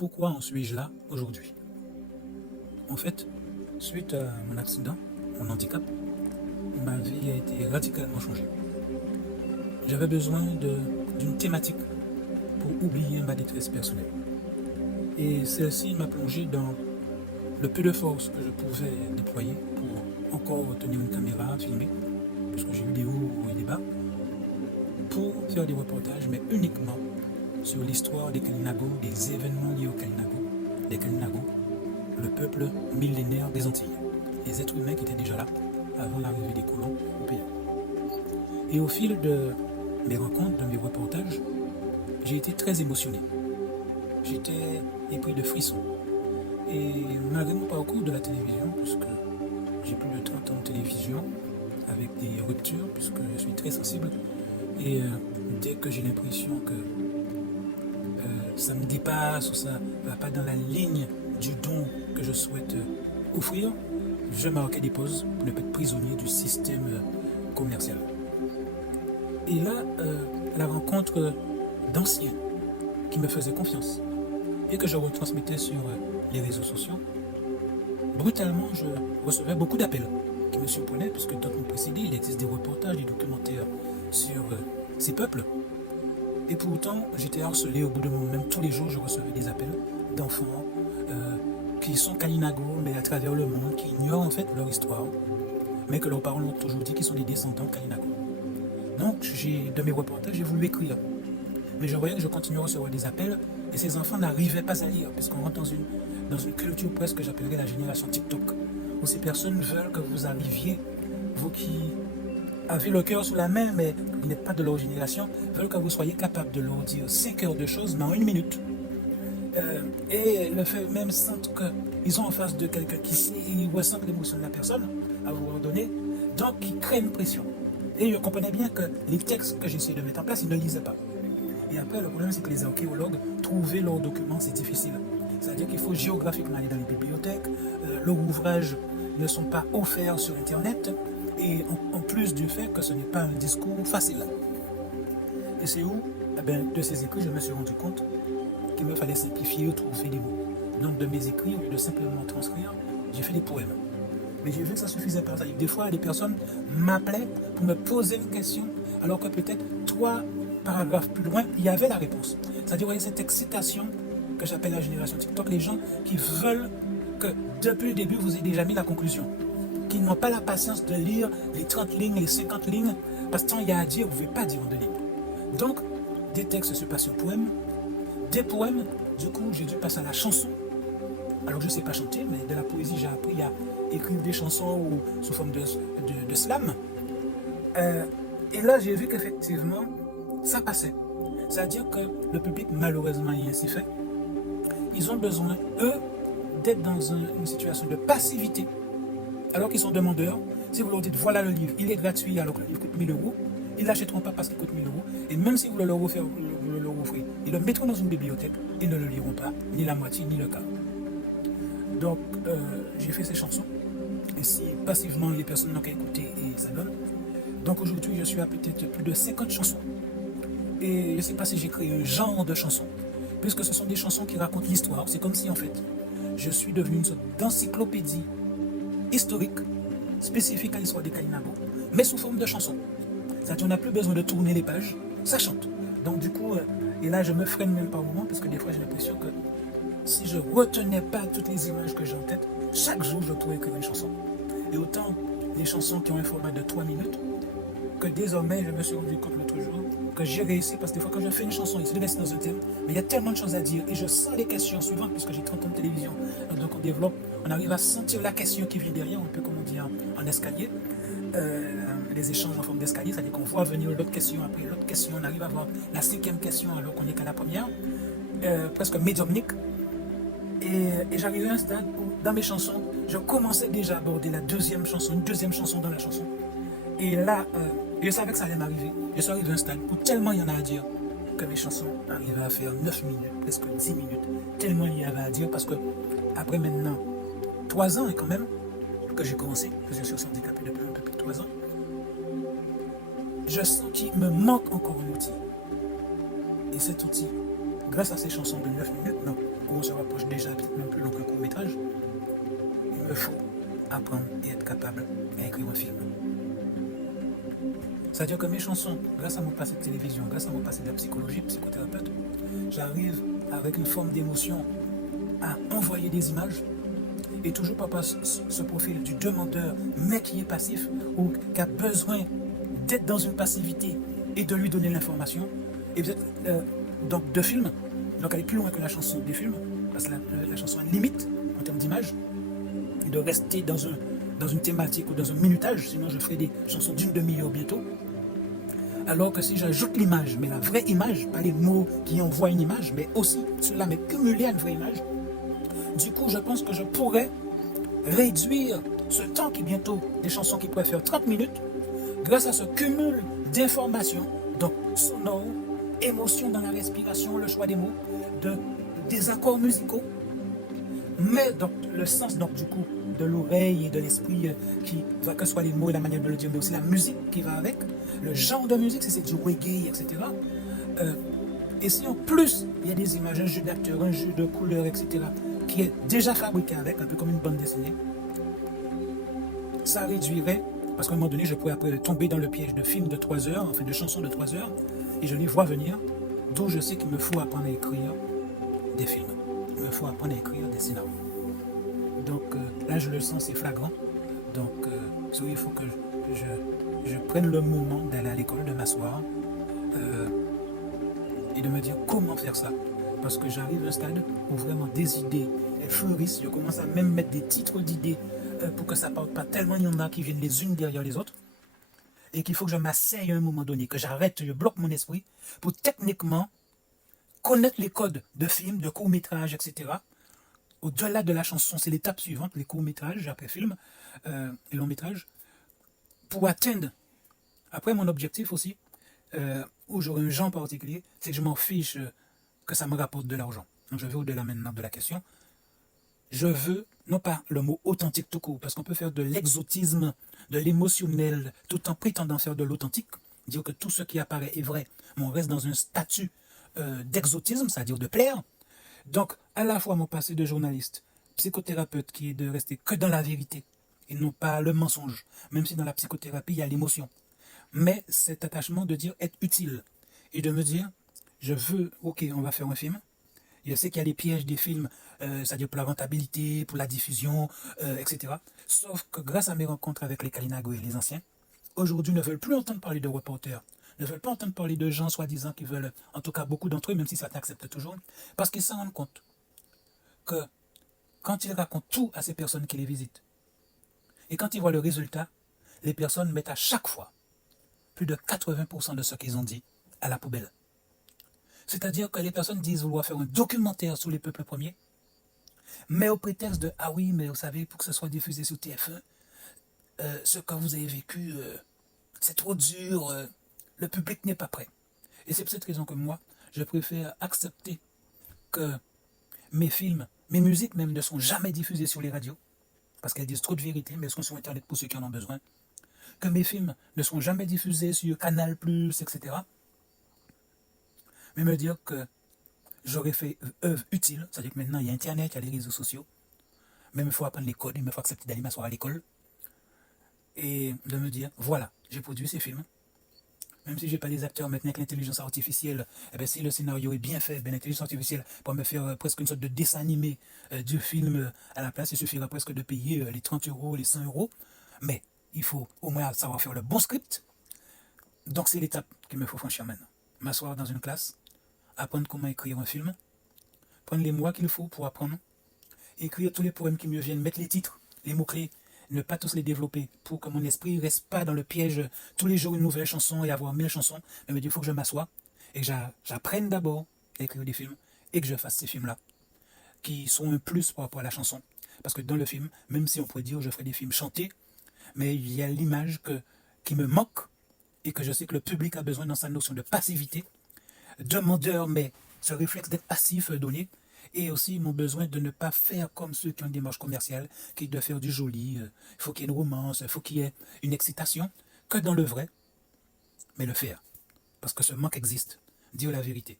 pourquoi en suis-je là aujourd'hui? En fait, suite à mon accident, mon handicap, ma vie a été radicalement changée. J'avais besoin d'une thématique pour oublier ma détresse personnelle. Et celle-ci m'a plongé dans le peu de force que je pouvais déployer pour encore tenir une caméra, filmer, parce que j'ai eu des hauts et des bas, pour faire des reportages, mais uniquement sur l'histoire des Kalinago, des événements liés aux Kalinago, des Kalinago, le peuple millénaire des Antilles, les êtres humains qui étaient déjà là avant l'arrivée des colons européens. Et au fil de mes rencontres, de mes reportages, j'ai été très émotionné. J'étais épris de frissons. Et malgré mon parcours de la télévision, puisque j'ai plus de 30 ans de télévision, avec des ruptures, puisque je suis très sensible, et dès que j'ai l'impression que ça me dépasse ou ça ne va pas dans la ligne du don que je souhaite offrir, je marquais des pauses pour ne pas être prisonnier du système commercial. Et là, à la rencontre d'anciens qui me faisaient confiance et que je retransmettais sur les réseaux sociaux, brutalement, je recevais beaucoup d'appels qui me surprenaient, puisque d'autres m'ont précédé. Il existe des reportages, des documentaires sur ces peuples. Et pourtant, j'étais harcelé au bout de moment. Même tous les jours, je recevais des appels d'enfants qui sont Kalinago, mais à travers le monde, qui ignorent en fait leur histoire, mais que leurs parents ont toujours dit qu'ils sont des descendants de Kalinago. Donc, de mes reportages, j'ai voulu écrire. Mais je voyais que je continuais à recevoir des appels, et ces enfants n'arrivaient pas à lire, puisqu'on rentre dans une culture presque que j'appellerais la génération TikTok, où ces personnes veulent que vous arriviez, vous qui avez le cœur sous la main, mais qui n'êtes pas de leur génération, veulent que vous soyez capable de leur dire 5 heures de choses, mais en 1 minute. Et le fait même sentent qu'ils sont en face de quelqu'un qui ressent l'émotion de la personne à vous donner, donc ils créent une pression. Et je comprenais bien que les textes que j'essayais de mettre en place, ils ne lisaient pas. Et après, le problème, c'est que les archéologues, trouver leurs documents, c'est difficile. C'est-à-dire qu'il faut géographiquement aller dans les bibliothèques, leurs ouvrages ne sont pas offerts sur Internet, et en plus du fait que ce n'est pas un discours facile. Et c'est où, de ces écrits, je me suis rendu compte qu'il me fallait simplifier ou trouver des mots. Donc de mes écrits, au lieu de simplement transcrire, j'ai fait des poèmes. Mais j'ai vu que ça ne suffisait pas. Des fois, des personnes m'appelaient pour me poser une question, alors que peut-être 3 paragraphes plus loin, il y avait la réponse. C'est-à-dire, vous voyez, cette excitation que j'appelle la génération TikTok, les gens qui veulent que depuis le début, vous ayez déjà mis la conclusion. Qui n'ont pas la patience de lire les 30 lignes, les 50 lignes, parce que tant il y a à dire, vous ne pouvez pas dire en 2 lignes. Donc, des textes se passent au poème, des poèmes, du coup, j'ai dû passer à la chanson. Alors, je ne sais pas chanter, mais de la poésie, j'ai appris à écrire des chansons sous forme de slam. Et là, j'ai vu qu'effectivement, ça passait. C'est-à-dire que le public, malheureusement, est ainsi fait. Ils ont besoin, eux, d'être dans une situation de passivité, alors qu'ils sont demandeurs. Si vous leur dites, voilà le livre, il est gratuit, alors que le livre coûte 1000 euros, ils ne l'achèteront pas parce qu'il coûte 1000 euros. Et même si vous le leur offrez, ils le mettront dans une bibliothèque, ils ne le liront pas, ni la moitié, ni le quart. Donc, j'ai fait ces chansons. Et si passivement, les personnes n'ont qu'à écouter et ça donne. Donc aujourd'hui, je suis à peut-être plus de 50 chansons. Et je ne sais pas si j'ai créé un genre de chansons, puisque ce sont des chansons qui racontent l'histoire. C'est comme si, en fait, je suis devenu une sorte d'encyclopédie historique, spécifique à l'histoire des Kalinago, mais sous forme de chansons. C'est-à-dire qu'on n'a plus besoin de tourner les pages, ça chante. Donc du coup, et là, je me freine même par moment, parce que des fois, j'ai l'impression que si je ne retenais pas toutes les images que j'ai en tête, chaque jour, je pourrais écrire une chanson. Et autant les chansons qui ont un format de 3 minutes, que désormais, je me suis rendu compte l'autre jour que j'ai réussi, parce que des fois, quand je fais une chanson, il se reste dans un thème, mais il y a tellement de choses à dire, et je sens les questions suivantes, puisque j'ai 30 ans de télévision, donc on développe, on arrive à sentir la question qui vient derrière, un peu comme on dit en escalier, les échanges en forme d'escalier, c'est-à-dire qu'on voit venir l'autre question, après l'autre question, on arrive à voir la 5e question, alors qu'on n'est qu'à la première, presque médiumnique, et j'arrivais à un stade où, dans mes chansons, je commençais déjà à aborder la 2e chanson, une 2e chanson dans la chanson. Et là, je savais que ça allait m'arriver. Je suis arrivé à un stade où tellement il y en a à dire que mes chansons arrivaient à faire 9 minutes, presque 10 minutes. Tellement il y avait à dire parce que, après maintenant 3 ans quand même, que j'ai commencé, que je suis handicapé depuis un peu plus de 3 ans, je sens qu'il me manque encore un outil. Et cet outil grâce à ces chansons de 9 minutes, donc, où on se rapproche déjà peut-être même plus long qu'un court-métrage, il me faut apprendre et être capable à écrire un film. C'est-à-dire que mes chansons, grâce à mon passé de télévision, grâce à mon passé de la psychologie, psychothérapeute, j'arrive avec une forme d'émotion à envoyer des images et toujours pas ce profil du demandeur, mais qui est passif ou qui a besoin d'être dans une passivité et de lui donner l'information. Et vous êtes donc de films, donc aller plus loin que la chanson des films, parce que la chanson a une limite en termes d'image, et de rester dans une thématique ou dans un minutage, sinon je ferai des chansons d'une demi-heure bientôt. Alors que si j'ajoute l'image, mais la vraie image, pas les mots qui envoient une image, mais aussi cela m'est cumulé à une vraie image, du coup je pense que je pourrais réduire ce temps qui bientôt, des chansons qui pourraient faire 30 minutes, grâce à ce cumul d'informations, donc sonores, émotions dans la respiration, le choix des mots, des accords musicaux, mais donc le sens donc du coup de l'oreille et de l'esprit qui va que ce soit les mots et la manière de le dire, mais aussi la musique qui va avec, le genre de musique, si c'est du reggae, etc. Et si en plus il y a des images, un jeu d'acteurs, un jeu de couleurs, etc., qui est déjà fabriqué avec, un peu comme une bande dessinée, ça réduirait, parce qu'à un moment donné, je pourrais après tomber dans le piège de films de 3 heures, enfin de chansons de 3 heures, et je les vois venir, d'où je sais qu'il me faut apprendre à écrire des films. Il me faut apprendre à écrire des scénarios. Donc là, je le sens, c'est flagrant. Donc, il faut que je prenne le moment d'aller à l'école, de m'asseoir et de me dire comment faire ça. Parce que j'arrive à un stade où vraiment des idées elles fleurissent. Je commence à même mettre des titres d'idées pour que ça ne parte pas tellement. Il y en a qui viennent les unes derrière les autres. Et qu'il faut que je m'asseye à un moment donné, que j'arrête, je bloque mon esprit pour techniquement connaître les codes de films, de courts-métrages, etc. Au-delà de la chanson, c'est l'étape suivante, les courts-métrages, après film, les longs-métrages, pour atteindre, après mon objectif aussi, où j'aurai un genre particulier, c'est que je m'en fiche que ça me rapporte de l'argent. Donc je vais au-delà maintenant de la question. Je veux, non pas le mot authentique tout court, parce qu'on peut faire de l'exotisme, de l'émotionnel, tout en prétendant faire de l'authentique, dire que tout ce qui apparaît est vrai, mais on reste dans un statut d'exotisme, c'est-à-dire de plaire. Donc, à la fois mon passé de journaliste, psychothérapeute, qui est de rester que dans la vérité, et non pas le mensonge, même si dans la psychothérapie, il y a l'émotion. Mais cet attachement de dire être utile, et de me dire, je veux, ok, on va faire un film. Je sais qu'il y a les pièges des films, c'est-à-dire pour la rentabilité, pour la diffusion, etc. Sauf que grâce à mes rencontres avec les Kalinago et les anciens, aujourd'hui ne veulent plus entendre parler de reporters, ne veulent pas entendre parler de gens soi-disant qui veulent, en tout cas beaucoup d'entre eux, même si certains acceptent toujours, parce qu'ils s'en rendent compte que quand ils racontent tout à ces personnes qui les visitent, et quand ils voient le résultat, les personnes mettent à chaque fois plus de 80% de ce qu'ils ont dit à la poubelle. C'est-à-dire que les personnes disent vouloir faire un documentaire sur les peuples premiers, mais au prétexte de « Ah oui, mais vous savez, pour que ce soit diffusé sur TF1, ce que vous avez vécu, c'est trop dur, le public n'est pas prêt. » Et c'est pour cette raison que moi, je préfère accepter que mes films, mes musiques même ne sont jamais diffusées sur les radios, parce qu'elles disent trop de vérité, mais elles sont sur Internet pour ceux qui en ont besoin, que mes films ne seront jamais diffusés sur Canal+, etc., mais me dire que j'aurais fait œuvre utile, c'est-à-dire que maintenant il y a Internet, il y a les réseaux sociaux, mais il me faut apprendre les codes, il me faut accepter d'aller m'asseoir à l'école, et de me dire, voilà, j'ai produit ces films, même si je n'ai pas les acteurs maintenant avec l'intelligence artificielle, eh bien, si le scénario est bien fait, ben, l'intelligence artificielle pourra me faire presque une sorte de dessin animé du film à la place, il suffira presque de payer les 30 euros, les 100 euros, mais il faut au moins savoir faire le bon script. Donc c'est l'étape qu'il me faut franchir maintenant. M'asseoir dans une classe, apprendre comment écrire un film, prendre les mois qu'il faut pour apprendre, écrire tous les poèmes qui me viennent, mettre les titres, les mots-clés, ne pas tous les développer pour que mon esprit ne reste pas dans le piège tous les jours une nouvelle chanson et avoir 1000 chansons, mais me dire il faut que je m'assoie et que j'apprenne d'abord à écrire des films et que je fasse ces films-là qui sont un plus par rapport à la chanson. Parce que dans le film, même si on pourrait dire je ferai des films chantés, mais il y a l'image qui me manque et que je sais que le public a besoin dans sa notion de passivité, demandeur, mais ce réflexe d'être passif donné, et aussi mon besoin de ne pas faire comme ceux qui ont une démarche commerciale, qui doivent faire du joli, il faut qu'il y ait une romance, il faut qu'il y ait une excitation, que dans le vrai, mais le faire. Parce que ce manque existe, dire la vérité.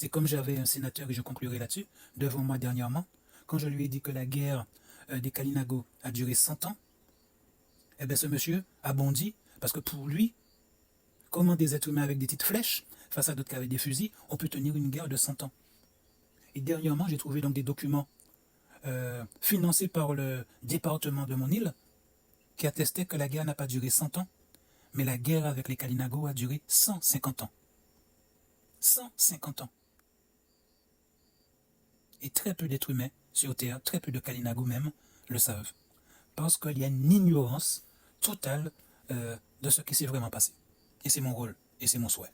C'est comme j'avais un sénateur, et je conclurai là-dessus, devant moi dernièrement, quand je lui ai dit que la guerre des Kalinago a duré 100 ans, eh bien ce monsieur a bondi, parce que pour lui, comment des êtres humains avec des petites flèches, face à d'autres qui avaient des fusils, on peut tenir une guerre de 100 ans. Et dernièrement, j'ai trouvé donc des documents financés par le département de mon île, qui attestaient que la guerre n'a pas duré 100 ans, mais la guerre avec les Kalinago a duré 150 ans. 150 ans. Et très peu d'êtres humains sur Terre, très peu de Kalinago même, le savent. Parce qu'il y a une ignorance totale de ce qui s'est vraiment passé. Et c'est mon rôle, et c'est mon souhait.